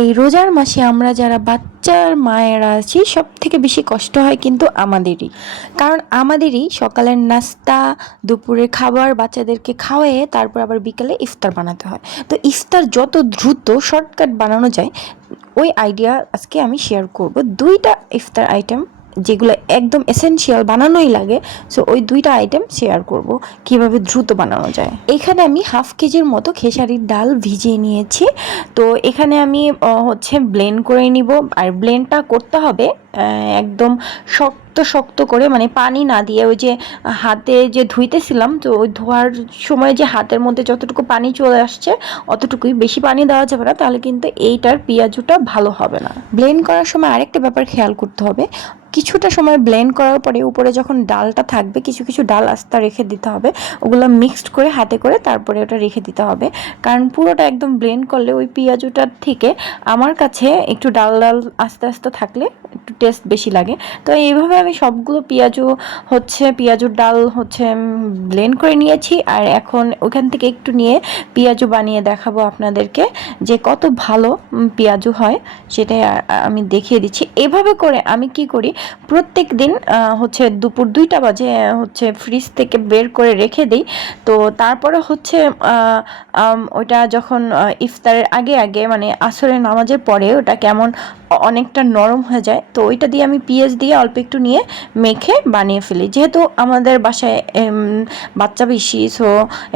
এই রোজার মাসে আমরা যারা বাচ্চার মায়েরা আছি সব থেকে বেশি কষ্ট হয় কিন্তু আমাদেরই। কারণ আমাদেরই সকালের নাস্তা দুপুরে খাবার বাচ্চাদেরকে খাওয়ায়ে তারপর আবার বিকালে ইফতার বানাতে হয়। তো ইফতার যত দ্রুত শর্টকাট বানানো যায়, ওই আইডিয়া আজকে আমি শেয়ার করব। দুইটা ইফতার আইটেম যেগুলো একদম এসেনশিয়াল বানানোই লাগে সো ওই দুইটা আইটেম শেয়ার করব। কীভাবে দ্রুত বানানো যায়? এখানে আমি হাফ কেজির মতো খেসারির ডাল ভিজিয়ে নিয়েছি। তো এখানে আমি হচ্ছে ব্লেন্ড করে নিব। আর ব্লেন্ডটা করতে হবে একদম শক্ত শক্ত করে মানে পানি না দিয়ে ওই যে হাতে যে ধুইতেছিলাম, তো ওই ধোয়ার সময় যে হাতের মধ্যে যতটুকু পানি চলে আসছে, অতটুকুই বেশি পানি দেওয়া যাবে না, তাহলে কিন্তু এইটার পেঁয়াজুটা ভালো হবে না। ব্লেন্ড করার সময় আরেকটা ব্যাপার খেয়াল করতে হবে কিছুটা সময় ব্লেন্ড করার পরে উপরে যখন ডালটা থাকবে, কিছু কিছু ডাল আস্তা রেখে দিতে হবে। ওগুলো মিক্সড করে হাতে করে তারপরে ওটা রেখে দিতে হবে। কারণ পুরোটা একদম ব্লেন্ড করলে ওই পেঁয়াজুটার থেকে আমার কাছে একটু ডাল ডাল আস্তে আস্তে থাকলে একটু টেস্ট বেশি লাগে। তো এইভাবে আমি সবগুলো পেঁয়াজু হচ্ছে, পেঁয়াজুর ডাল হচ্ছে ব্লেন্ড করে নিয়েছি। আর এখন ওখান থেকে একটু নিয়ে পেঁয়াজু বানিয়ে দেখাবো আপনাদেরকে যে কত ভালো পেঁয়াজু হয়, সেটাই আমি দেখিয়ে দিচ্ছি। এভাবে করে আমি কি করি প্রত্যেক দিন হচ্ছে দুপুর দুইটা বাজে হচ্ছে ফ্রিজ থেকে বের করে রেখে দিই। তো তারপরে হচ্ছে ওইটা যখন ইফতারের আগে আগে মানে আসরের নামাজের পরে ওটা কেমন অনেকটা নরম হয়ে যায়, তো ওইটা দিয়ে আমি পেঁয়াজ দিয়ে অল্প একটু নিয়ে মেখে বানিয়ে ফেলি। যেহেতু আমাদের বাসায় বাচ্চা বেশি সো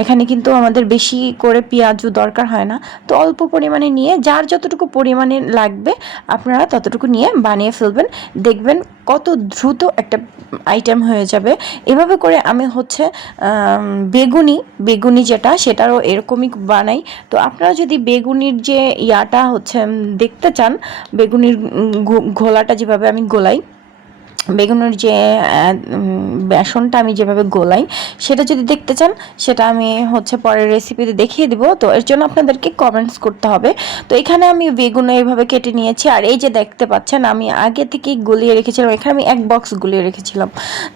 এখানে কিন্তু আমাদের বেশি করে পেঁয়াজু দরকার হয় না। তো অল্প পরিমাণে নিয়ে, যার যতটুকু পরিমাণে লাগবে, আপনারা ততটুকু নিয়ে বানিয়ে ফেলবেন। দেখবেন কত দ্রুত একটা আইটেম হয়ে যাবে। এভাবে করে আমি হচ্ছে বেগুনি বেগুনি যেটা, সেটারও এরকমই বানাই। তো আপনারা যদি বেগুনির যে ইয়াটা হচ্ছে দেখতে চান, বেগুনির ঘোলাটা যেভাবে আমি গোলাই বেগুনের যে বেসনটা আমি যেভাবে গোলাই, সেটা যদি দেখতে চান, সেটা আমি হচ্ছে পরের রেসিপিতে দেখিয়ে দিব। তো এর জন্য আপনাদেরকে কমেন্টস করতে হবে। তো এখানে আমি বেগুন এইভাবে কেটে নিয়েছি। আর এই যে দেখতে পাচ্ছেন, আমি আগে থেকেই গলিয়ে রেখেছিলাম। এখানে আমি এক বক্স গুলিয়ে রেখেছিলাম।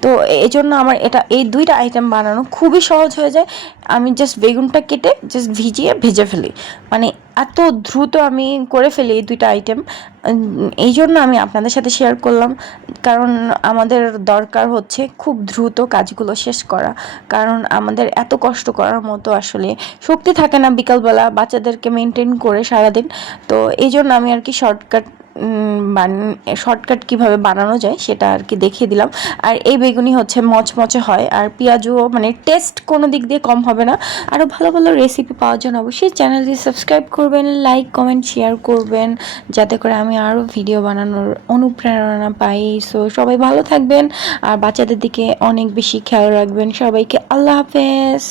তো এই জন্য আমার এটা, এই দুইটা আইটেম বানানো খুবই সহজ হয়ে যায়। আমি জাস্ট বেগুনটা কেটে জাস্ট ভিজিয়ে ভেজে ফেলি। মানে এত দ্রুত আমি করে ফেলি এই দুইটা আইটেম এই জন্য আমি আপনাদের সাথে শেয়ার করলাম। কারণ আমাদের দরকার হচ্ছে খুব দ্রুত কাজগুলো শেষ করা। কারণ আমাদের এত কষ্ট করার মতো আসলে শক্তি থাকে না বিকালবেলা বাচ্চাদেরকে মেনটেন করে সারাদিন। তো এই জন্য আমি আর কি শর্টকাট শর্টকাট কীভাবে বানানো যায় সেটা আর কি দেখিয়ে দিলাম। আর এই বেগুনি হচ্ছে মচমচে হয়, আর পেঁয়াজও মানে টেস্ট কোনো দিক দিয়ে কম হবে না। আরও ভালো ভালো রেসিপি পাওয়ার জন্য অবশ্যই চ্যানেলটি সাবস্ক্রাইব করবেন লাইক কমেন্ট শেয়ার করবেন, যাতে করে আমি আরও ভিডিও বানানোর অনুপ্রেরণা পাই। সো সবাই ভালো থাকবেন, আর বাচ্চাদের দিকে অনেক বেশি খেয়াল রাখবেন। সবাইকে আল্লাহ হাফেজ।